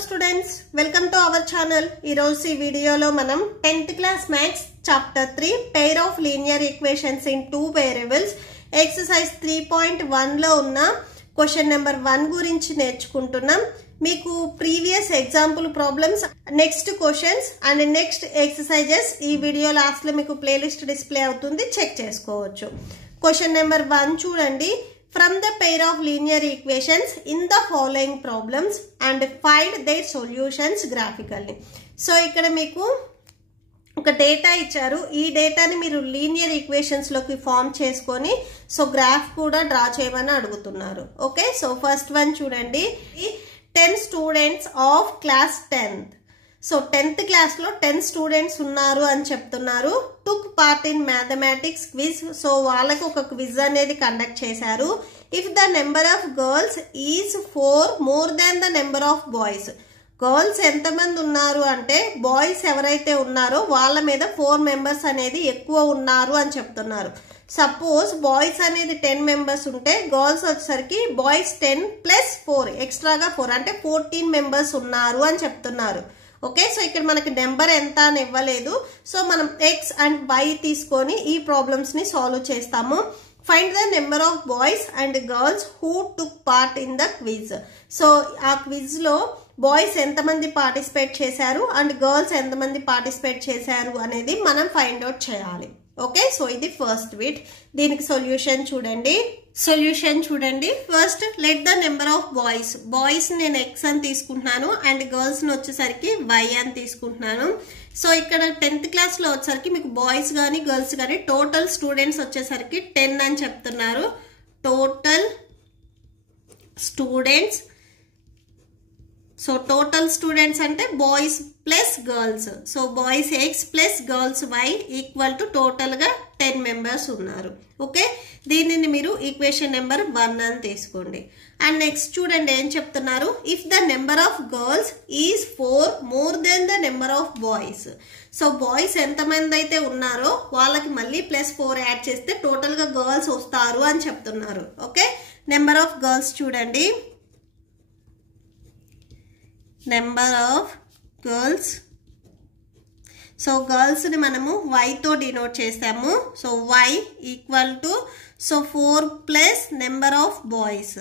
students, welcome to our channel. ఈ రోజు ఈ వీడియోలో మనం 10th class maths chapter 3 pair of linear equations in two variables exercise 3.1 లో ఉన్న క్వశ్చన్ నెంబర్ 1 గురించి నేర్చుకుంటున్నాం. మీకు previous example problems, next questions and next exercises ఈ వీడియో లాస్ట్ లో మీకు ప్లేలిస్ట్ డిస్ప్లే అవుతుంది, చెక్ చేసుకోవచ్చు. క్వశ్చన్ నెంబర్ 1 చూడండి. From the pair of linear equations in the following problems and find their solutions graphically. So ఇక్కడ మీకు ఒక data ఇచ్చారు. ఈ డేటాని మీరు లీనియర్ ఈక్వేషన్స్ లోకి ఫామ్ చేసుకొని సో గ్రాఫ్ కూడా డ్రా చేయమని అడుగుతున్నారు. ఓకే, సో ఫస్ట్ వన్ చూడండి. 10 students of class 10th. So 10th class లో 10 స్టూడెంట్స్ ఉన్నారు అని చెప్తున్నారు. Took part in mathematics quiz. So వాళ్ళకి ఒక క్విజ్ అనేది కండక్ట్ చేశారు. If the number of girls is 4 more than the number of boys. Girls ఎంతమంది ఉన్నారు అంటే బాయ్స్ ఎవరైతే ఉన్నారో వాళ్ళ మీద 4 మెంబర్స్ అనేది ఎక్కువ ఉన్నారు అని చెప్తున్నారు. సపోజ్ బాయ్స్ అనేది 10 మెంబర్స్ ఉంటే గర్ల్స్ వచ్చేసరికి బాయ్స్ 10 ప్లస్ 4 ఎక్స్ట్రాగా 4 అంటే 14 మెంబర్స్ ఉన్నారు అని చెప్తున్నారు. ఓకే, సో ఇక్కడ మనకి నెంబర్ ఎంత అని ఇవ్వలేదు. సో మనం ఎక్స్ అండ్ వై తీసుకొని ఈ ప్రాబ్లమ్స్ ని సాల్వ్ చేస్తాము. Find the number of boys and girls who took part in the quiz. So ఆ క్విజ్ లో బాయ్స్ ఎంతమంది పార్టిసిపేట్ చేశారు అండ్ గర్ల్స్ ఎంతమంది పార్టిసిపేట్ చేశారు అనేది మనం ఫైండ్ అవుట్ చేయాలి. ఓకే, సో ఇది ఫస్ట్ బిట్. దీనికి సొల్యూషన్ చూడండి. First let the number of boys. Boys నేను ఎక్స్ అని తీసుకుంటున్నాను అండ్ గర్ల్స్ ని వచ్చేసరికి వై అని తీసుకుంటున్నాను. సో ఇక్కడ 10th క్లాస్ లో వచ్చేసరికి మీకు బాయ్స్ కానీ గర్ల్స్ కానీ టోటల్ స్టూడెంట్స్ వచ్చేసరికి 10 అని చెప్తున్నారు. Total students. So total students అంటే boys plus girls. So boys x plus girls y equal to total గా 10 మెంబర్స్ ఉన్నారు. ఓకే, దీనిని మీరు ఈక్వేషన్ నెంబర్ 1 అని తీసుకోండి. అండ్ నెక్స్ట్ చూడండి ఏం చెప్తున్నారు. If the number of girls is 4 more than the number of boys. So boys ఎంతమంది అయితే ఉన్నారో వాళ్ళకి మళ్ళీ ప్లస్ 4 యాడ్ చేస్తే టోటల్ గా గర్ల్స్ వస్తారు అని చెప్తున్నారు. ఓకే, నెంబర్ ఆఫ్ గర్ల్స్ చూడండి. Number of girls. So girls ని మనము y తో డినోట్ చేస్తాము. So y equal to 4 plus number of boys.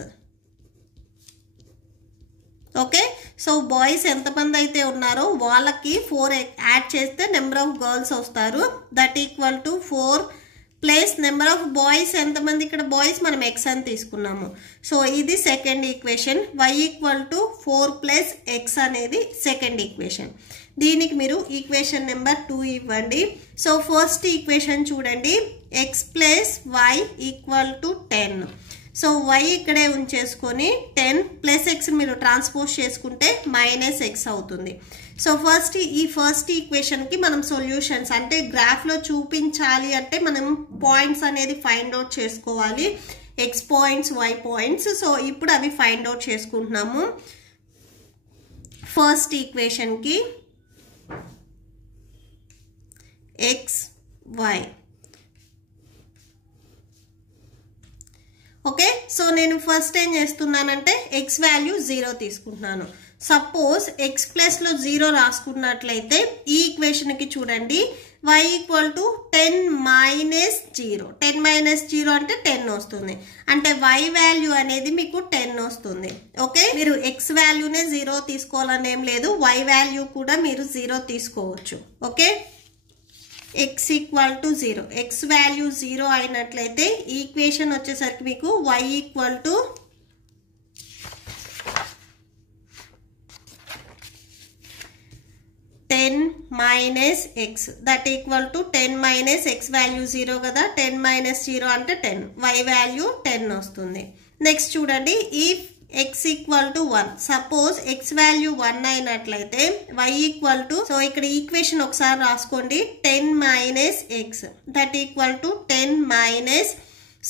Okay, so boys ఎంతమంది అయితే ఉన్నారో వాళ్ళకి 4 యాడ్ చేస్తే నెంబర్ ఆఫ్ గర్ల్స్ వస్తారు. That equal to 4 plus number of boys ఎంతమంది, ఇక్కడ బాయ్స్ మనం ఎక్స్ అని తీసుకున్నాము. సో ఇది second equation. y equal to 4 plus x అనేది సెకండ్ ఈక్వేషన్. దీనికి మీరు ఈక్వేషన్ నెంబర్ 2 ఇవ్వండి. సో ఫస్ట్ ఈక్వేషన్ చూడండి. X plus y equal to 10. So y ఇక్కడే ఉంచేసుకొని 10 ప్లస్ ఎక్స్ మీరు ట్రాన్స్పోజ్ చేసుకుంటే మైనస్ ఎక్స్ అవుతుంది. సో ఈ ఫస్ట్ ఈక్వేషన్ కి మనం సొల్యూషన్స్ అంటే గ్రాఫ్ లో చూపించాలి అంటే మనం పాయింట్స్ అనేది ఫైండ్ అవుట్ చేసుకోవాలి. X points, y points. So ఇప్పుడు అవి ఫైండ్ అవుట్ చేసుకుంటున్నాము. ఫస్ట్ ఈక్వేషన్ కి ఎక్స్ వై. ఓకే, సో నేను ఫస్ట్ ఏం చేస్తున్నానంటే ఎక్స్ వాల్యూ 0 తీసుకుంటున్నాను. సపోజ్ ఎక్స్ ప్లస్ లో 0 రాసుకున్నట్లయితే ఈ ఈక్వేషన్ కి చూడండి y equal to 10 minus 0. 10 minus 0 అంటే 10 వస్తుంది. అంటే y వాల్యూ అనేది మీకు 10 వస్తుంది. ఓకే, మీరు x వాల్యూనే 0 తీసుకోవాలని ఏం లేదు, y వాల్యూ కూడా మీరు 0 తీసుకోవచ్చు. Okay, x equal to 0. x value 0 అయినట్లయితే ఈక్వేషన్ వచ్చేసరికి మీకు y equal to 10 minus X. That equal to 10 minus X value 0 కదా, 10 మైనస్ 0 అంటే 10, y వాల్యూ 10 వస్తుంది. నెక్స్ట్ చూడండి. If x equal to 1. Suppose x value 1 అయినట్లయితే y ఈక్వల్ టు, సో ఇక్కడ equation ఒకసారి రాసుకోండి, 10 minus X. That equal to 10 minus,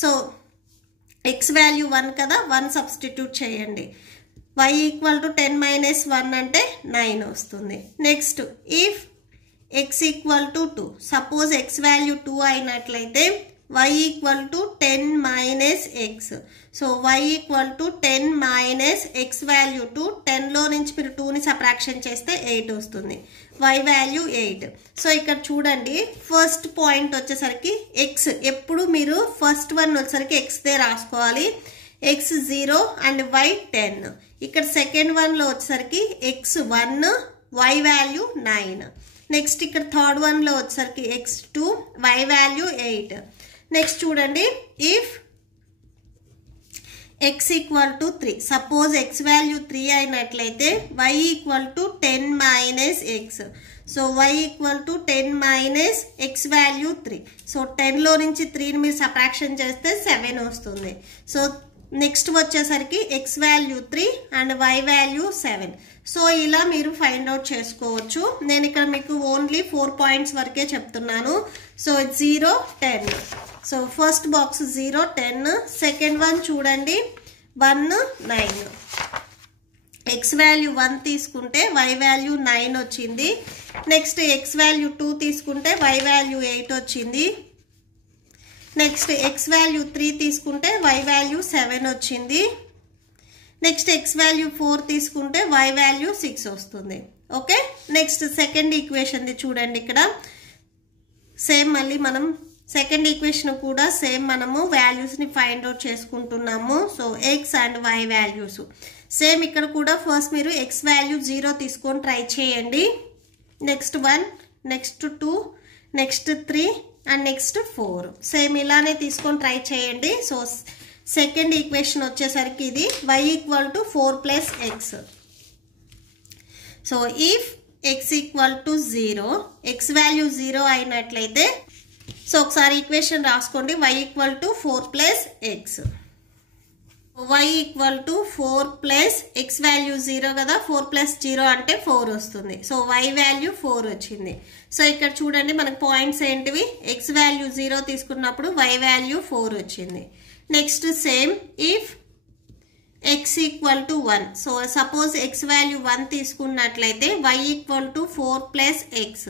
so x value 1 కదా, 1 substitute చేయండి. y ఈక్వల్ టు 10 మైనస్ 1 అంటే 9 వస్తుంది. Next if x equal to 2. Suppose x value 2 అయినట్లయితే y equal to 10 minus x. So y equal to 10 minus x value 2. 10లో నుంచి మీరు 2ని subtraction చేస్తే 8 వస్తుంది. y value 8. సో ఇక్కడ చూడండి ఫస్ట్ పాయింట్ వచ్చేసరికి x. ఎప్పుడు మీరు ఫస్ట్ వన్ వచ్చేసరికి x దే రాసుకోవాలి. x 0 and y 10. ఇక్కడ సెకండ్ వన్లో వచ్చేసరికి x 1, y వాల్యూ 9. నెక్స్ట్ ఇక్కడ థర్డ్ వన్లో వచ్చేసరికి x 2, y వాల్యూ 8. నెక్స్ట్ చూడండి if x equal to 3. Suppose x value 3 అయినట్లయితే y equal to 10 minus x. So y equal to 10 minus x value 3. So 10లో నుంచి 3ని మీరు సబ్ట్రాక్షన్ చేస్తే 7 వస్తుంది. సో నెక్స్ట్ వచ్చేసరికి x value 3 and y value 7. So ఇలా మీరు ఫైండ్ అవుట్ చేసుకోవచ్చు. నేను ఇక్కడ మీకు ఓన్లీ 4 పాయింట్స్ వరకే చెప్తున్నాను. So 0 10. So first box 0 10. Second one చూడండి 1 9. x వాల్యూ 1 తీసుకుంటే y వాల్యూ 9 వచ్చింది. నెక్స్ట్ x వాల్యూ 2 తీసుకుంటే y వాల్యూ 8 వచ్చింది. నెక్స్ట్ x వాల్యూ 3 తీసుకుంటే y వాల్యూ 7 వచ్చింది. నెక్స్ట్ x వాల్యూ 4 తీసుకుంటే y వాల్యూ 6 వస్తుంది. ఓకే, నెక్స్ట్ సెకండ్ ఈక్వేషన్ది చూడండి. ఇక్కడ సేమ్ మళ్ళీ మనం సెకండ్ ఈక్వేషన్ కూడా సేమ్ మనము వాల్యూస్ని ఫైండ్ అవుట్ చేసుకుంటున్నాము. So x and y values same. ఇక్కడ కూడా ఫస్ట్ మీరు x వాల్యూ 0 తీసుకొని ట్రై చేయండి. Next 1, next 2, next 3 and next 4 same ఇలానే తీసుకొని ట్రై చేయండి. సో సెకండ్ ఈక్వేషన్ వచ్చేసరికి ఇది y equal to 4 plus x. So if x equal to 0, x value 0 అయినట్లయితే సో ఒకసారి ఈక్వేషన్ రాసుకోండి. y equal to 4 plus x. y equal to 4 plus x value 0 కదా, 4 plus 0 అంటే 4 వస్తుంది. సో y వాల్యూ 4 వచ్చింది. So ఇక్కడ చూడండి మనకు పాయింట్స్ ఏంటివి, x వాల్యూ 0 తీసుకున్నప్పుడు y వాల్యూ 4 వచ్చింది. Next same if x equal to 1. So suppose x value 1 తీసుకున్నట్లయితే y equal to 4 plus x.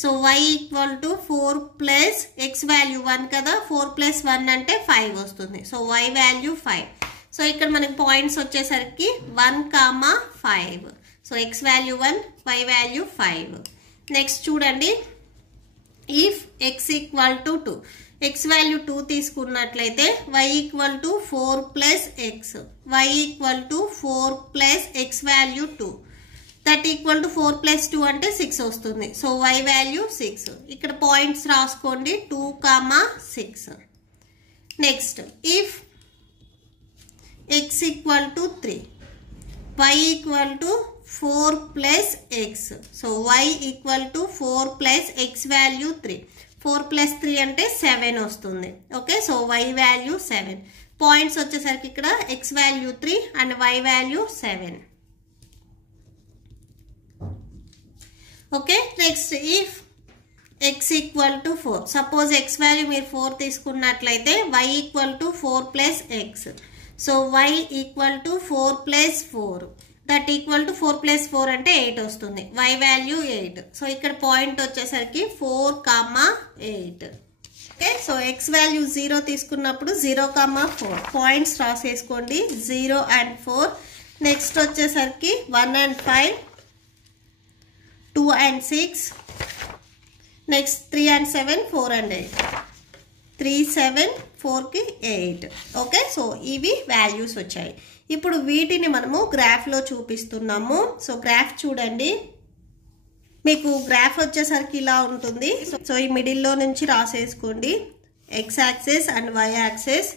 So y equal to 4 plus x value 1 కదా, 4 plus 1 అంటే 5 వస్తుంది. So y value 5. సో ఇక్కడ మనకి points వచ్చేసరికి 1, 5. So x value 1, y value 5. Next చూడండి if x equal to 2. x value 2 తీసుకున్నట్లయితే y equal to 4 plus x. y equal to 4 plus x value 2. That equal to 4 plus 2 అంటే 6 వస్తుంది. So y value 6. ఇక్కడ points రాసుకోండి 2, 6. Next if x equal to 3. y equal to 4 plus x. So y equal to 4 plus x value 3. 4 plus 3 అంటే 7 వస్తుంది. Okay, so y value 7. Points వచ్చేసరికి ఇక్కడ x value 3 and y value 7. Okay, next if x equal to 4. Suppose x value మీరు 4 తీసుకున్నట్లయితే y equal to 4 plus x. So y equal to 4 plus 4. That equal to 4 plus 4 అంటే 8 వస్తుంది. y value 8. So ఇక్కడ point వచ్చేసరికి 4, 8. Okay, so x value 0 తీసుకున్నప్పుడు 0, 4 points రాసేసుకోండి 0 and 4. Next వచ్చేసరికి 1 and 5, 2 and 6. Next 3 and 7, 4 and 8. 3, 7, 4కి 8. Okay, so ఇవి values వచ్చాయి. ఇప్పుడు వీటిని మనము గ్రాఫ్లో చూపిస్తున్నాము. సో గ్రాఫ్ చూడండి, మీకు గ్రాఫ్ వచ్చేసరికి ఇలా ఉంటుంది. సో ఈ మిడిల్లో నుంచి రాసేసుకోండి x axis and y axis.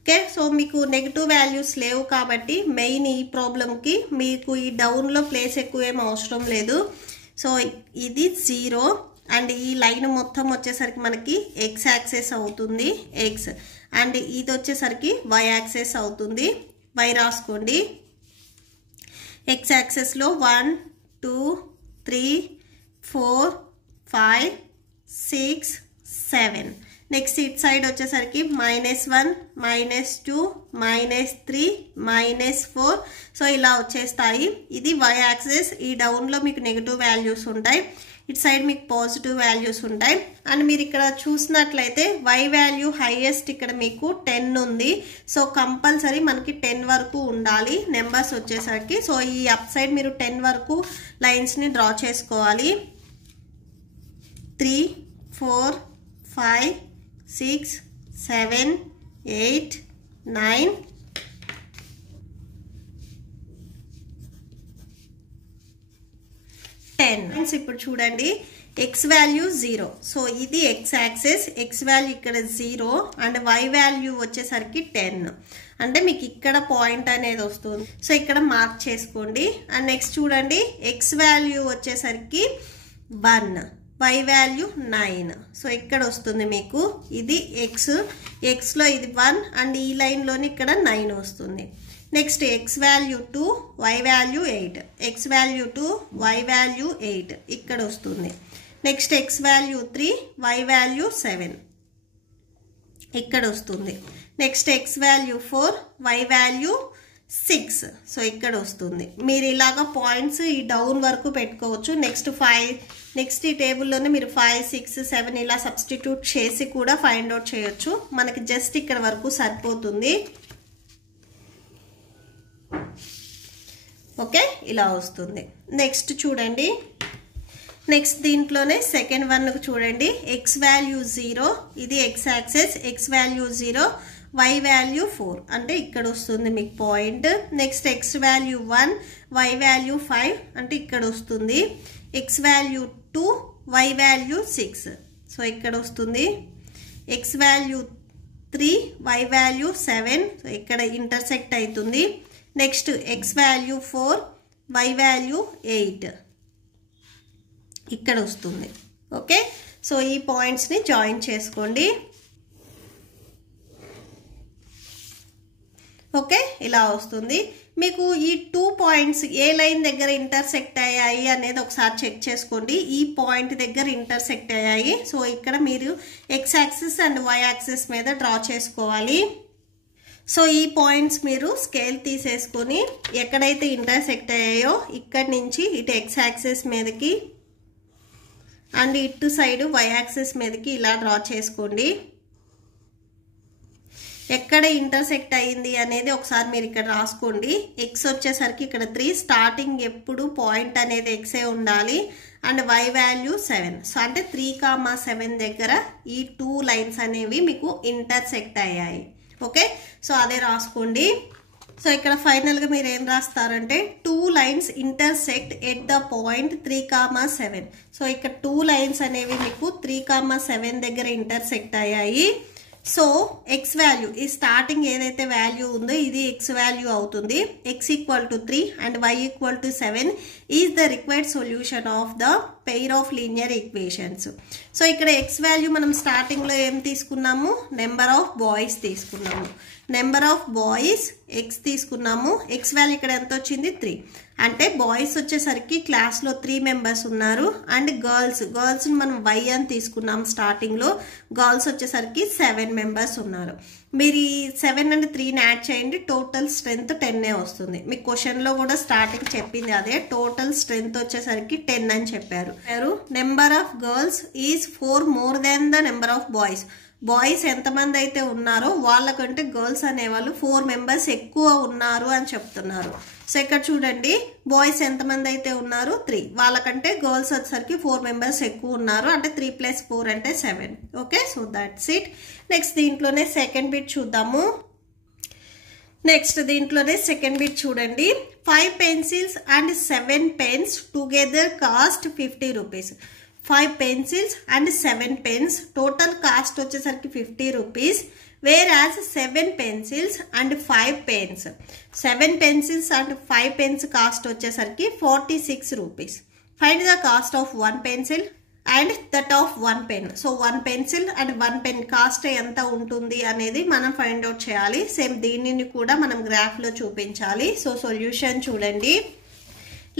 Okay, so మీకు నెగిటివ్ వాల్యూస్ లేవు కాబట్టి మెయిన్ ఈ ప్రాబ్లంకి మీకు ఈ డౌన్లో ప్లేస్ ఎక్కువ ఏం అవసరం లేదు. సో ఇది 0 అండ్ ఈ లైన్ మొత్తం వచ్చేసరికి మనకి x యాక్సిస్ అవుతుంది x, అండ్ ఇది వచ్చేసరికి y యాక్సిస్ అవుతుంది y. రాసుకోండి x యాక్సిస్లో 1, 2, 3, 4, 5, 6, 7. నెక్స్ట్ ఇట్ సైడ్ వచ్చేసరికి -1 -2 -3 -4 సో ఇలా వచ్చేస్తాయి. ఇది y యాక్సిస్. ఈ డౌన్లో మీకు నెగిటివ్ వాల్యూస్ ఉంటాయి, ఇట్ సైడ్ మీకు పాజిటివ్ వాల్యూస్ ఉంటాయి. అండ్ మీరు ఇక్కడ చూసినట్లయితే y వాల్యూ హైయెస్ట్ ఇక్కడ మీకు 10 ఉంది. సో కంపల్సరీ మనకి 10 వరకు ఉండాలి నెంబర్స్ వచ్చేసరికి. సో ఈ అప్ సైడ్ మీరు 10 వరకు లైన్స్ని డ్రా చేసుకోవాలి. 3 4 5 6 7 8 9 10. ఇప్పుడు చూడండి x వాల్యూ 0. సో ఇది x యాక్సిస్, x వాల్యూ ఇక్కడ 0 అండ్ y వాల్యూ వచ్చేసరికి 10. అంటే మీకు ఇక్కడ పాయింట్ అనేది వస్తుంది. సో ఇక్కడ మార్క్ చేసుకోండి. అండ్ నెక్స్ట్ చూడండి x వాల్యూ వచ్చేసరికి 1, y వాల్యూ 9. సో ఇక్కడ వస్తుంది మీకు ఇది xలో ఇది 1 అండ్ ఈ లైన్లోని ఇక్కడ 9 వస్తుంది. Next x value 2, y value 8, x value 2, y value 8 ఇక్కడ వస్తుంది. Next x value 3, y value 7 ఇక్కడ వస్తుంది. Next x value 4, y value 6 so ఇక్కడ వస్తుంది. మీరు ఇలాగా పాయింట్స్ ఈ డౌన్ వరకు పెట్టుకోవచ్చు. నెక్స్ట్ ఈ టేబుల్లోనే మీరు 5 6 7 ఇలా సబ్స్టిట్యూట్ చేసి కూడా ఫైండ్ అవుట్ చేయొచ్చు. మనకి జస్ట్ ఇక్కడ వరకు సరిపోతుంది. ఓకే ఇలా వస్తుంది. నెక్స్ట్ చూడండి, నెక్స్ట్ దీంట్లోనే సెకండ్ వన్ చూడండి. x వాల్యూ 0, ఇది x axis, x value 0, y value 4 అంటే ఇక్కడ వస్తుంది మీకు point. Next x value 1, y value 5 అంటే ఇక్కడ వస్తుంది. x value 2, y value 6 so ఇక్కడ వస్తుంది. x value 3, y value 7 so ఇక్కడ ఇంటర్సెక్ట్ అవుతుంది. Next x value 4, y value 8 ఇక్కడ వస్తుంది. ఓకే సో ఈ పాయింట్స్ని జాయిన్ చేసుకోండి. ఓకే ఇలా వస్తుంది. మీకు ఈ 2 పాయింట్స్ ఏ లైన్ దగ్గర ఇంటర్సెక్ట్ అయ్యాయి అనేది ఒకసారి చెక్ చేసుకోండి. ఈ పాయింట్ దగ్గర ఇంటర్సెక్ట్ అయ్యాయి. సో ఇక్కడ మీరు x axis and y axis మీద డ్రా చేసుకోవాలి. సో ఈ పాయింట్స్ మీరు స్కేల్ తీసేసుకొని ఎక్కడైతే ఇంటర్సెక్ట్ అయ్యాయో ఇక్కడి నుంచి ఇటు x యాక్సిస్ మీదకి అండ్ ఇటు సైడ్ y యాక్సిస్ మీదకి ఇలా డ్రా చేసుకోండి. ఎక్కడ ఇంటర్సెక్ట్ అయ్యింది అనేది ఒకసారి మీరు ఇక్కడ రాసుకోండి. x వచ్చేసరికి ఇక్కడ 3, స్టార్టింగ్ ఎప్పుడు పాయింట్ అనేది x ఉండాలి అండ్ y వాల్యూ 7 సో అంటే 3,7 దగ్గర ఈ 2 లైన్స్ అనేవి మీకు ఇంటర్సెక్ట్ అయ్యాయి. ఓకే సో అదే రాసుకోండి. సో ఇక్కడ ఫైనల్గా మీరు ఏం రాస్తారంటే 2 lines intersect at the point 3,7 so ఇక్కడ 2 లైన్స్ అనేవి మీకు 3,7 దగ్గర ఇంటర్సెక్ట్ అయ్యాయి. సో x వాల్యూ ఈ స్టార్టింగ్ ఏదైతే వాల్యూ ఉందో ఇది x వాల్యూ అవుతుంది. x equal to 3 and y equal to 7 is the required solution of the pair of linear equations. So ఇక్కడ x వాల్యూ మనం స్టార్టింగ్లో ఏం తీసుకున్నాము, నెంబర్ ఆఫ్ బాయ్స్ తీసుకున్నాము. నెంబర్ ఆఫ్ బాయ్స్ x తీసుకున్నాము. x వాల్యూ ఇక్కడ ఎంత వచ్చింది 3 అంటే బాయ్స్ వచ్చేసరికి క్లాస్లో 3 మెంబర్స్ ఉన్నారు అండ్ గర్ల్స్ మనం y అని తీసుకున్నాం. స్టార్టింగ్లో గర్ల్స్ వచ్చేసరికి 7 మెంబర్స్ ఉన్నారు. మీరు ఈ 7 అండ్ 3ని యాడ్ చేయండి, టోటల్ స్ట్రెంత్ 10 వస్తుంది. మీ క్వశ్చన్లో కూడా స్టార్టింగ్ చెప్పింది అదే, టోటల్ స్ట్రెంత్ వచ్చేసరికి 10 అని చెప్పారు. Number of girls is 4 more than the number of boys. Boys ఎంతమంది అయితే ఉన్నారో వాళ్ళకంటే గర్ల్స్ అనేవాళ్ళు 4 మెంబర్స్ ఎక్కువ ఉన్నారు అని చెప్తున్నారు. సో ఇక్కడ చూడండి బాయ్స్ ఎంతమంది అయితే ఉన్నారు 3, వాళ్ళకంటే గర్ల్స్ వచ్చేసరికి 4 మెంబర్స్ ఎక్కువ ఉన్నారు అంటే 3 + 4 అంటే 7. Okay so that's it. Next దీంట్లోనే సెకండ్ బిట్ చూద్దాము. నెక్స్ట్ దీంట్లోనే సెకండ్ బిట్ చూడండి. 5 pencils and 7 pens together cost 50 rupees. 5 pencils and 7 pens total cost వచ్చేసరికి 50 rupees. Whereas 7 pencils and 5 pens, 7 pencils and 5 pens cost వచ్చేసరికి 46 rupees. Find the cost of 1 pencil and that of 1 pen. So 1 pencil and 1 pen cost ఎంత ఉంటుంది అనేది మనం find out చేయాలి. Same దీనిని కూడా మనం గ్రాఫ్లో చూపించాలి. సో సొల్యూషన్ చూడండి.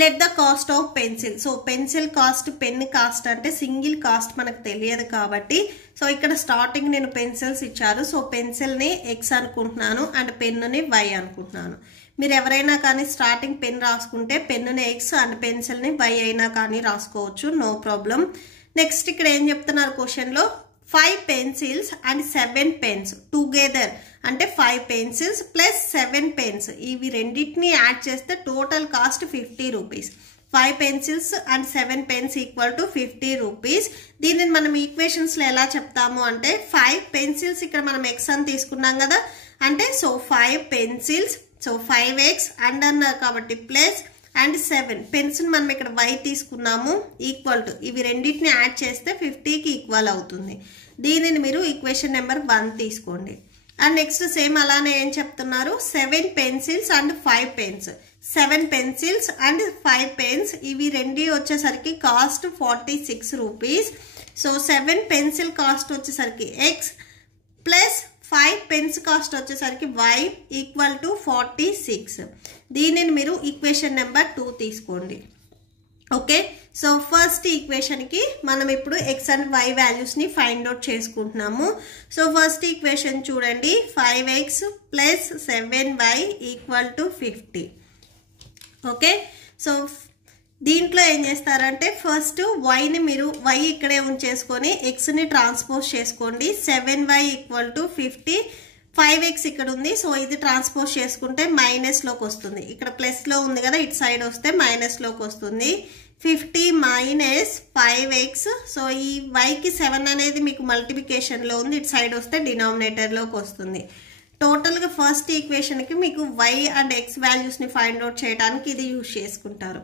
Let the cost of pencil. So pencil cost, pen cost అంటే సింగిల్ కాస్ట్ మనకు తెలియదు కాబట్టి సో ఇక్కడ స్టార్టింగ్ నేను పెన్సిల్స్ ఇచ్చారు. సో పెన్సిల్ని ఎక్స్ అనుకుంటున్నాను అండ్ పెన్నుని వై అనుకుంటున్నాను. మీరు ఎవరైనా కానీ స్టార్టింగ్ పెన్ రాసుకుంటే పెన్నుని ఎక్స్ అండ్ పెన్సిల్ని వై అయినా కానీ రాసుకోవచ్చు, నో ప్రాబ్లం. నెక్స్ట్ ఇక్కడ ఏం చెప్తున్నారు క్వశ్చన్లో, 5 pencils and 7 pens టుగెదర్ అంటే 5 pencils ప్లస్ 7 pens ఇవి రెండింటిని యాడ్ చేస్తే total cost 50 rupees. 5 pencils and 7 pens equal to 50 rupees. దీనిని మనం ఈక్వేషన్స్లో ఎలా చెప్తాము అంటే 5 pencils ఇక్కడ మనం ఎక్స్ అని తీసుకున్నాం కదా, అంటే so 5 pencils so 5x and అన్నారు కాబట్టి ప్లస్ అండ్ 7 పెన్స్ మనం ఇక్కడ y తీసుకున్నాము ఈక్వల్ టు ఇవి రెండింటిని యాడ్ చేస్తే 50కి ఈక్వల్ అవుతుంది. దీనిని మీరు ఈక్వేషన్ నెంబర్ 1 తీసుకోండి. అండ్ నెక్స్ట్ సేమ్ అలానే ఏం చెప్తున్నారు, 7 pencils and 5 pens 7 pencils and 5 pens ఇవి రెండు వచ్చేసరికి cost 46 rupees. So 7 pencil cost వచ్చేసరికి x ప్లస్ 5 pens కాస్ట్ వచ్చేసరికి y ఈక్వల్ టు 46. దీనిని మీరు ఈక్వేషన్ నెంబర్ 2 తీసుకోండి. ఓకే, సో ఫస్ట్ ఈక్వేషన్కి మనం ఇప్పుడు ఎక్స్ అండ్ వై వాల్యూస్ని ఫైండ్ అవుట్ చేసుకుంటున్నాము. సో ఫస్ట్ ఈక్వేషన్ చూడండి, 5x plus 7y equal to 50. Okay, so దీంట్లో ఏం చేస్తారంటే ఫస్ట్ వైని మీరు వై ఇక్కడే ఉంచేసుకొని ఎక్స్ని ట్రాన్స్పోజ్ చేసుకోండి. 7y ఈక్వల్ టు 50, 5x ఇక్కడ ఉంది సో ఇది ట్రాన్స్పోజ్ చేసుకుంటే మైనస్లోకి వస్తుంది. ఇక్కడ ప్లస్లో ఉంది కదా, ఇటు సైడ్ వస్తే మైనస్లోకి వస్తుంది. 50 మైనస్ 5x సో ఈ వైకి 7 అనేది మీకు మల్టిప్లికేషన్లో ఉంది, ఇటు సైడ్ వస్తే డినామినేటర్లోకి వస్తుంది. టోటల్గా ఫస్ట్ ఈక్వేషన్కి మీకు వై అండ్ ఎక్స్ వాల్యూస్ని ఫైండ్ అవుట్ చేయడానికి ఇది యూజ్ చేసుకుంటారు.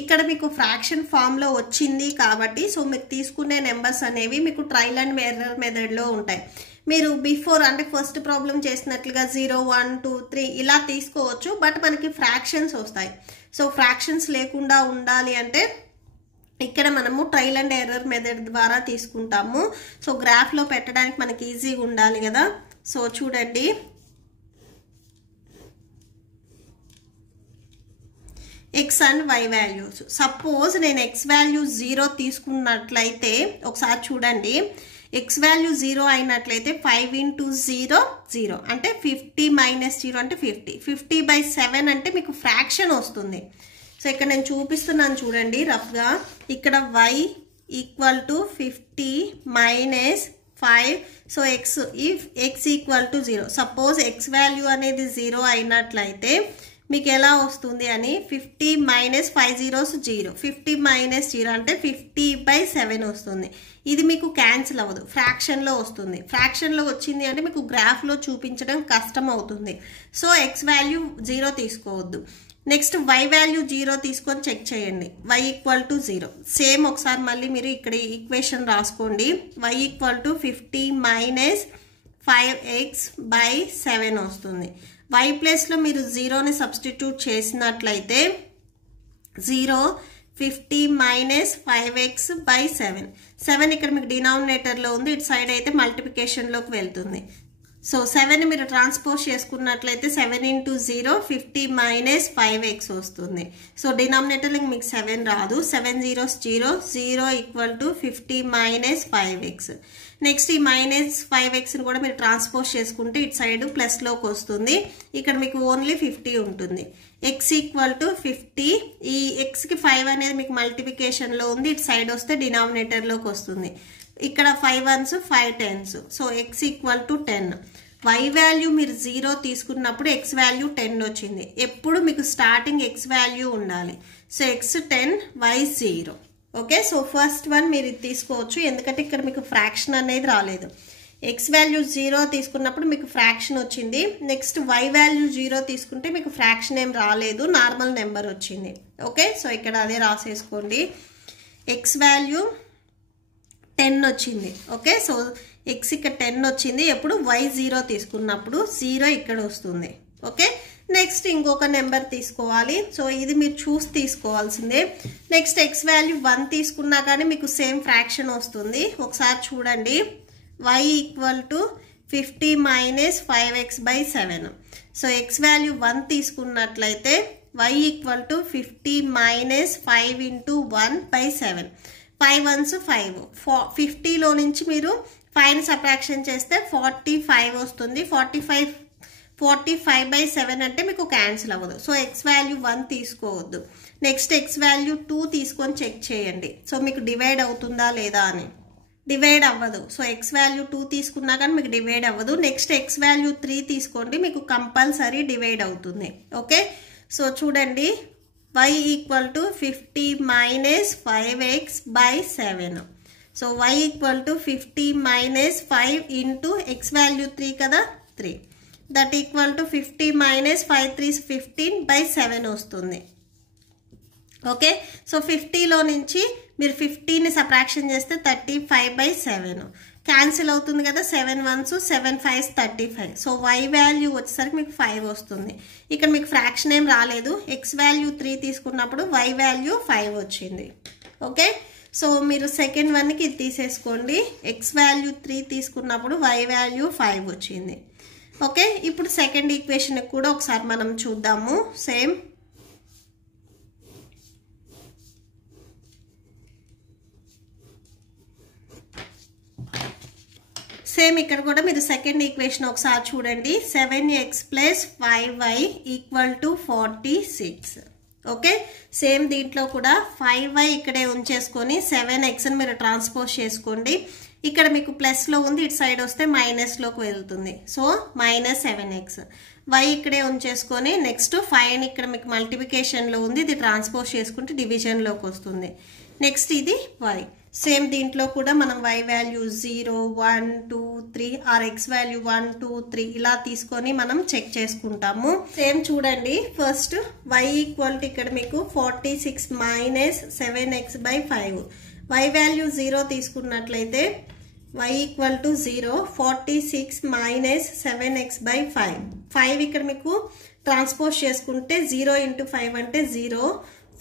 ఇక్కడ మీకు ఫ్రాక్షన్ ఫామ్లో వచ్చింది కాబట్టి సో మీకు తీసుకునే నెంబర్స్ అనేవి మీకు ట్రయల్ అండ్ ఎర్రర్ మెథడ్లో ఉంటాయి. మీరు బిఫోర్ అంటే ఫస్ట్ ప్రాబ్లం చేసినట్లుగా 0, 1, 2, 3 ఇలా తీసుకోవచ్చు, బట్ మనకి ఫ్రాక్షన్స్ వస్తాయి. సో ఫ్రాక్షన్స్ లేకుండా ఉండాలి అంటే ఇక్కడ మనము ట్రయల్ అండ్ ఎర్రర్ మెథడ్ ద్వారా తీసుకుంటాము. సో గ్రాఫ్లో పెట్టడానికి మనకి ఈజీగా ఉండాలి కదా. సో చూడండి, x and y values. Suppose నేను ఎక్స్ వాల్యూ 0 తీసుకున్నట్లయితే ఒకసారి చూడండి, ఎక్స్ వాల్యూ 0 అయినట్లయితే 5 × 0 0 అంటే 50 మైనస్ 0 అంటే 50. 50/7 అంటే మీకు ఫ్రాక్షన్ వస్తుంది. సో ఇక్కడ నేను చూపిస్తున్నాను చూడండి రఫ్గా. ఇక్కడ y equal to 50 minus 5 so X if x equal to 0 suppose X value అనేది 0 అయినట్లయితే మీకు ఎలా వస్తుంది అని 50 మైనస్ 5 zeros 0, 50 మైనస్ 0 అంటే 50/7 వస్తుంది. ఇది మీకు క్యాన్సిల్ అవ్వదు, ఫ్రాక్షన్లో వస్తుంది. ఫ్రాక్షన్లో వచ్చింది అంటే మీకు గ్రాఫ్లో చూపించడం కష్టం అవుతుంది. సో ఎక్స్ వాల్యూ 0 తీసుకోవద్దు. నెక్స్ట్ వై వాల్యూ 0 తీసుకొని చెక్ చేయండి, y ఈక్వల్ టు 0. సేమ్ ఒకసారి మళ్ళీ మీరు ఇక్కడ ఈక్వేషన్ రాసుకోండి. y equal to 50 minus 5x/7 వస్తుంది. y ప్లేస్లో మీరు 0ని సబ్స్టిట్యూట్ చేసినట్లయితే 0 50 మైనస్ 5x/7 7 ఇక్కడ మీకు డినామినేటర్లో ఉంది, ఇటు సైడ్ అయితే మల్టిప్లికేషన్లోకి వెళ్తుంది. సో 7ని మీరు ట్రాన్స్పోజ్ చేసుకున్నట్లయితే 7 × 0 50 మైనస్ 5x వస్తుంది. సో డినామినేటర్లో మీకు 7 రాదు, 7 zeros 0 0 equal to 50 minus 5x. Next ఈ మైనస్ 5xని కూడా మీరు ట్రాన్స్పోజ్ చేసుకుంటే ఇటు సైడ్ ప్లస్లోకి వస్తుంది, ఇక్కడ మీకు ఓన్లీ 50 ఉంటుంది. x ఈక్వల్ టు 50, ఈ xకి 5 అనేది మీకు మల్టిప్లికేషన్లో ఉంది, ఇటు సైడ్ వస్తే డినామినేటర్లోకి వస్తుంది. ఇక్కడ 5 1s 5 10s so x equal to 10. y value మీరు 0 తీసుకున్నప్పుడు x వాల్యూ 10 వచ్చింది. ఎప్పుడు మీకు స్టార్టింగ్ x వాల్యూ ఉండాలి. So x 10 y 0. Okay, so first one మీరు ఇది తీసుకోవచ్చు ఎందుకంటే ఇక్కడ మీకు ఫ్రాక్షన్ అనేది రాలేదు. x వాల్యూ 0 తీసుకున్నప్పుడు మీకు ఫ్రాక్షన్ వచ్చింది. నెక్స్ట్ y వాల్యూ 0 తీసుకుంటే మీకు ఫ్రాక్షన్ ఏం రాలేదు, నార్మల్ నెంబర్ వచ్చింది. ఓకే, సో ఇక్కడ అదే రాసేసుకోండి. x వాల్యూ 10 వచ్చింది. ఓకే, సో x ఇక్కడ 10 వచ్చింది. ఎప్పుడు y 0 తీసుకున్నప్పుడు 0 ఇక్కడ వస్తుంది. ఓకే, నెక్స్ట్ ఇంకొక నెంబర్ తీసుకోవాలి. సో ఇది మీరు చూసి తీసుకోవాల్సిందే. నెక్స్ట్ x వాల్యూ 1 తీసుకున్నా కానీ మీకు సేమ్ ఫ్రాక్షన్ వస్తుంది. ఒకసారి చూడండి, y equal to 50 minus 5x/7. So x value 1 తీసుకున్నట్లయితే y equal to 50 minus 5 into 1/7. 5 1s 5. 50లో నుంచి మీరు 5ని సబ్ట్రాక్షన్ చేస్తే 45 వస్తుంది. 45/7 అంటే మీకు క్యాన్సిల్ అవ్వదు. సో ఎక్స్ వాల్యూ 1 తీసుకోవద్దు. నెక్స్ట్ ఎక్స్ వాల్యూ 2 తీసుకొని చెక్ చేయండి. సో మీకు డివైడ్ అవుతుందా లేదా అని. డివైడ్ అవ్వదు. సో ఎక్స్ వాల్యూ 2 తీసుకున్నా కానీ మీకు డివైడ్ అవ్వదు. నెక్స్ట్ ఎక్స్ వాల్యూ 3 తీసుకోండి, మీకు కంపల్సరీ డివైడ్ అవుతుంది. ఓకే, సో చూడండి y equal to 50 minus 5x/7. So y equal to 50 minus 5 into X value 3 కదా, 3. దట్ ఈక్వల్ టు 50 మైనస్ 5 3 15/7 వస్తుంది. ఓకే, సో 50లో నుంచి మీరు 15ని సబ్ట్రాక్షన్ చేస్తే 35/7 క్యాన్సిల్ అవుతుంది కదా. 7 1s 7 5s 35. So y value వచ్చేసరికి మీకు 5 వస్తుంది. ఇక్కడ మీకు ఫ్రాక్షన్ ఏం రాలేదు. ఎక్స్ వాల్యూ 3 తీసుకున్నప్పుడు y వాల్యూ 5 వచ్చింది. ఓకే, సో మీరు సెకండ్ వన్కి ఇది తీసేసుకోండి. ఎక్స్ వాల్యూ 3 తీసుకున్నప్పుడు y వాల్యూ 5 వచ్చింది. ఓకే, ఇప్పుడు సెకండ్ ఈక్వేషన్ కూడా ఒకసారి మనం చూద్దాము. సేమ్ ఇక్కడ కూడా మీరు సెకండ్ ఈక్వేషన్ ఒకసారి చూడండి. 7x plus 5y equal to 46. Okay, same దీంట్లో కూడా 5y ఇక్కడే ఉంచేసుకొని 7xని మీరు ట్రాన్స్పోజ్ చేసుకోండి. ఇక్కడ మీకు ప్లస్లో ఉంది, ఇటు సైడ్ వస్తే మైనస్లోకి వెళ్తుంది. So -7x. y ఇక్కడే ఉంచేసుకొని నెక్స్ట్ 5ని ఇక్కడ మీకు మల్టిప్లికేషన్లో ఉంది, ఇది ట్రాన్స్పోజ్ చేసుకుంటే డివిజన్లోకి వస్తుంది. నెక్స్ట్ ఇది y. సేమ్ దీంట్లో కూడా మనం y value 0 1 2 3 or x value 1 2 3 ఇలా తీసుకొని మనం చెక్ చేసుకుంటాము. సేమ్ చూడండి, ఫస్ట్ y ఈక్వల్ టు ఇక్కడ మీకు 46 మైనస్ 7x/5. y వాల్యూ 0 తీసుకున్నట్లయితే y equal to 0 46 minus 7x/5. 5 ఇక్కడ మీకు ట్రాన్స్పోజ్ చేసుకుంటే 0 ఇంటూ 5 అంటే 0.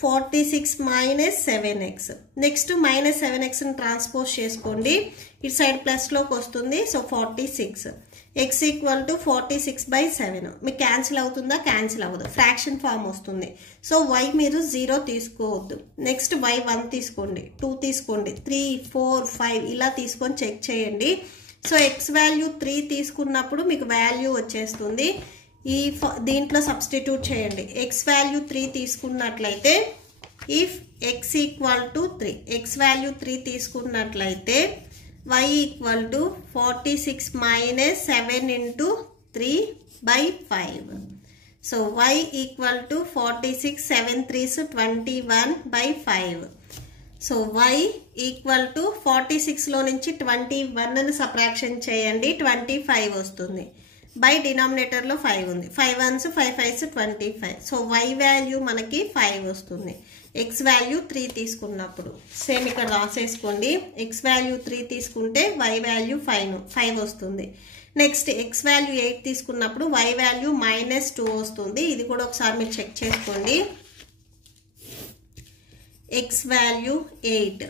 46 మైనస్ 7x. నెక్స్ట్ -7xని ట్రాన్స్పోజ్ చేసుకోండి, ఇటు సైడ్ ప్లస్లోకి వస్తుంది. సో 46. x equal to 46/7. మీకు క్యాన్సిల్ అవుతుందా, క్యాన్సిల్ అవ్వదు, ఫ్రాక్షన్ ఫామ్ వస్తుంది. సో y మీరు 0 తీసుకోవద్దు. నెక్స్ట్ y 1 తీసుకోండి, 2 తీసుకోండి, 3 4 5 ఇలా తీసుకొని చెక్ చేయండి. సో x వాల్యూ 3 తీసుకున్నప్పుడు మీకు వాల్యూ వచ్చేస్తుంది. ఈ దీంట్లో సబ్స్టిట్యూట్ చేయండి. ఎక్స్ వాల్యూ 3 తీసుకున్నట్లయితే if x equal to 3, x value 3 తీసుకున్నట్లయితే y equal to 46 minus 7 into 3/5. So y equal to 46 7 3s 21/5. So y equal to 46లో నుంచి 21ని సబ్ట్రాక్షన్ చేయండి, 25 వస్తుంది. బై డినామినేటర్లో 5 ఉంది. 5 1s 5 5s 25. So y value మనకి 5 వస్తుంది. ఎక్స్ వాల్యూ 3 తీసుకున్నప్పుడు సేమ్ ఇక్కడ రాసేసుకోండి. ఎక్స్ వాల్యూ 3 తీసుకుంటే y వాల్యూ 5 వస్తుంది. నెక్స్ట్ ఎక్స్ వాల్యూ 8 తీసుకున్నప్పుడు y వాల్యూ -2 వస్తుంది. ఇది కూడా ఒకసారి మీరు చెక్ చేసుకోండి. X value 8.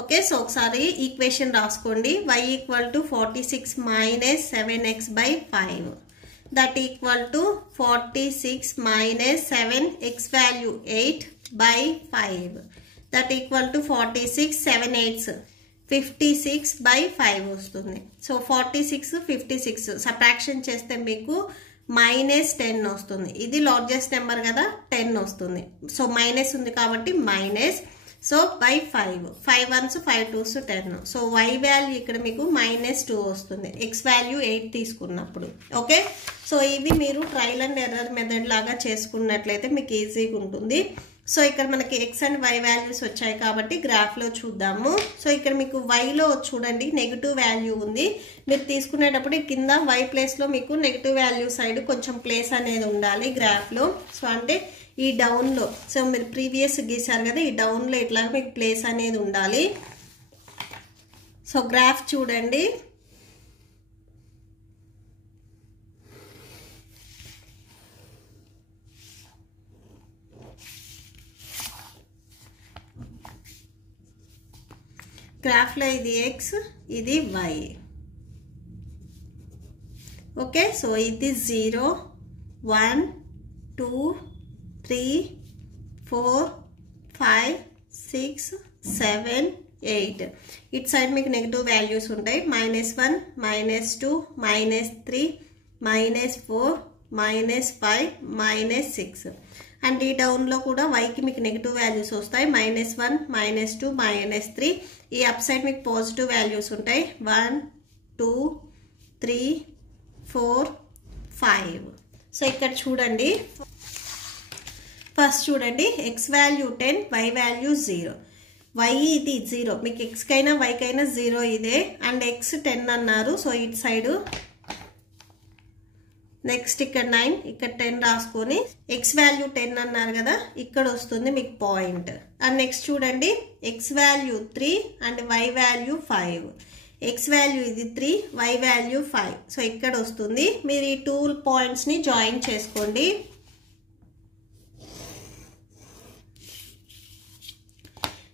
ఓకే, సో ఒకసారి ఈక్వేషన్ రాసుకోండి. y equal to 46 minus 7x/5. That equal to 46 minus 7 X value 8/5. That equal to 46 7 8s 56/5 వస్తుంది. సో 46 56 సబ్ట్రాక్షన్ చేస్తే మీకు -10 వస్తుంది. ఇది లార్జెస్ట్ నెంబర్ కదా, 10 వస్తుంది. సో మైనస్ ఉంది కాబట్టి minus. So /5 5 1s 5 2s 10. So y value ఇక్కడ మీకు -2 వస్తుంది ఎక్స్ వాల్యూ 8 తీసుకున్నప్పుడు. ఓకే, సో ఇవి మీరు ట్రయల్ అండ్ ఎర్రర్ మెథడ్ లాగా చేసుకున్నట్లయితే మీకు ఈజీగా ఉంటుంది. సో ఇక్కడ మనకి x అండ్ y వాల్యూస్ వచ్చాయి కాబట్టి గ్రాఫ్లో చూద్దాము. సో ఇక్కడ మీకు yలో చూడండి నెగిటివ్ వాల్యూ ఉంది. మీరు తీసుకునేటప్పుడు కింద y ప్లేస్లో మీకు నెగిటివ్ వాల్యూ సైడ్ కొంచెం ప్లేస్ అనేది ఉండాలి గ్రాఫ్లో. సో అంటే ఈ డౌన్లో, సో మీరు ప్రీవియస్ గీసారు కదా, ఈ డౌన్లో ఇట్లా మీకు ప్లేస్ అనేది ఉండాలి. సో గ్రాఫ్ చూడండి. గ్రాఫ్లో ఇది x, ఇది y. ఓకే, సో ఇది 0 1 2 3 4 5 6 7 8 ఇట్ సైడ్ మీకు నెగటివ్ వాల్యూస్ ఉంటాయి -1 -2 -3 -4 -5 -6 అండ్ ఈ డౌన్లో కూడా వైకి మీకు నెగటివ్ వాల్యూస్ వస్తాయి -1 -2 -3 ఈ అప్ సైడ్ మీకు పాజిటివ్ వాల్యూస్ ఉంటాయి 1 2 3 4 5 సో ఇక్కడ చూడండి ఫస్ట్ చూడండి x value 10 y value 0 y ఇది 0 మీకు x కైనా y కైనా 0 ఇదే అండ్ x 10 అన్నారు సో ఇట్ సైడ్ నెక్స్ట్ ఇక్కడ 9 ఇక్కడ 10 రాసుకొని x వాల్యూ 10 అన్నారు కదా ఇక్కడ వస్తుంది మీకు పాయింట్ అండ్ నెక్స్ట్ చూడండి x value 3 and y value 5 x value ఇది 3 y వాల్యూ 5 సో ఇక్కడ వస్తుంది మీరు ఈ టూ పాయింట్స్ ని జాయిన్ చేసుకోండి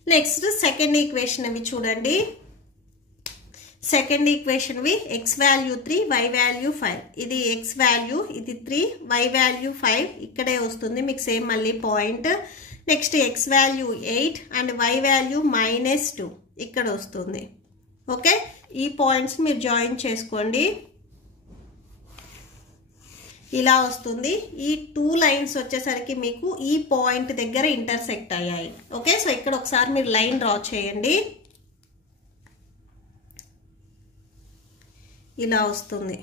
నెక్స్ట్ సెకండ్ ఈక్వేషన్ అవి చూడండి సెకండ్ ఈక్వేషన్ వి x వాల్యూ 3 y వాల్యూ 5 ఇది x వాల్యూ ఇది 3 y వాల్యూ 5 ఇక్కడే వస్తుంది మీకు సేమ్ మళ్ళీ point next x value 8 and y value -2 ఇక్కడ వస్తుంది ఓకే ఈ పాయింట్స్ మీరు జాయిన్ చేసుకోండి ఇలా వస్తుంది ఈ టూ లైన్స్ వచ్చేసరికి మీకు ఈ పాయింట్ దగ్గర ఇంటర్సెక్ట్ అయ్యాయి ఓకే సో ఇక్కడ ఒకసారి మీరు లైన్ డ్రా చేయండి ఇలా వస్తుంది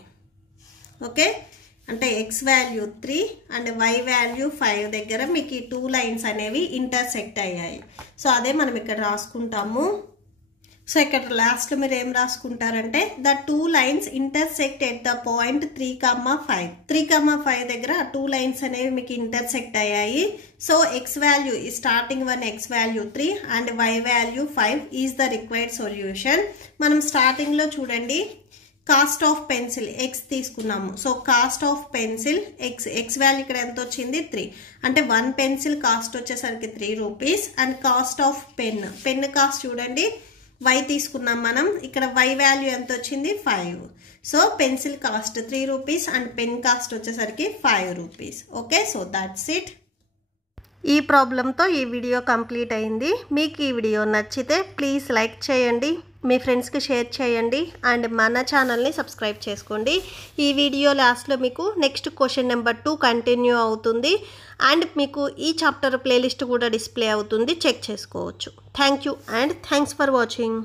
ఓకే అంటే x value 3 and y value 5 దగ్గర మీకు ఈ టూ లైన్స్ అనేవి ఇంటర్సెక్ట్ అయ్యాయి సో అదే మనం ఇక్కడ రాసుకుంటాము సో ఇక్కడ లాస్ట్ లో మీరు ఏం రాసుకుంటారంటే the two lines intersect at the point 3,5 దగ్గర ఆ టూ లైన్స్ అనేవి మీకు ఇంటర్సెక్ట్ అయ్యాయి సో x వాల్యూ ఈ starting one x value 3 and y value 5 is the required solution మనం స్టార్టింగ్ లో చూడండి కాస్ట్ ఆఫ్ పెన్సిల్ x తీసుకున్నాము so cost of pencil x value ఇక్కడ ఎంత వచ్చింది 3 అంటే 1 పెన్సిల్ కాస్ట్ వచ్చేసరికి 3 rupees and cost of pen cost చూడండి y తీసుకున్నాం మనం ఇక్కడ y వాల్యూ ఎంత వచ్చింది 5 so pencil cost 3 rupees and pen cost వచ్చేసరికి 5 rupees okay so that's it ఈ ప్రాబ్లంతో ఈ వీడియో కంప్లీట్ అయింది మీకు ఈ వీడియో నచ్చితే ప్లీజ్ లైక్ చేయండి మీ ఫ్రెండ్స్కి షేర్ చేయండి అండ్ మన ఛానల్ని సబ్స్క్రైబ్ చేసుకోండి ఈ వీడియో లాస్ట్లో మీకు నెక్స్ట్ క్వశ్చన్ నెంబర్ 2 కంటిన్యూ అవుతుంది అండ్ మీకు ఈ చాప్టర్ ప్లేలిస్ట్ కూడా డిస్ప్లే అవుతుంది చెక్ చేసుకోవచ్చు thank you and thanks for watching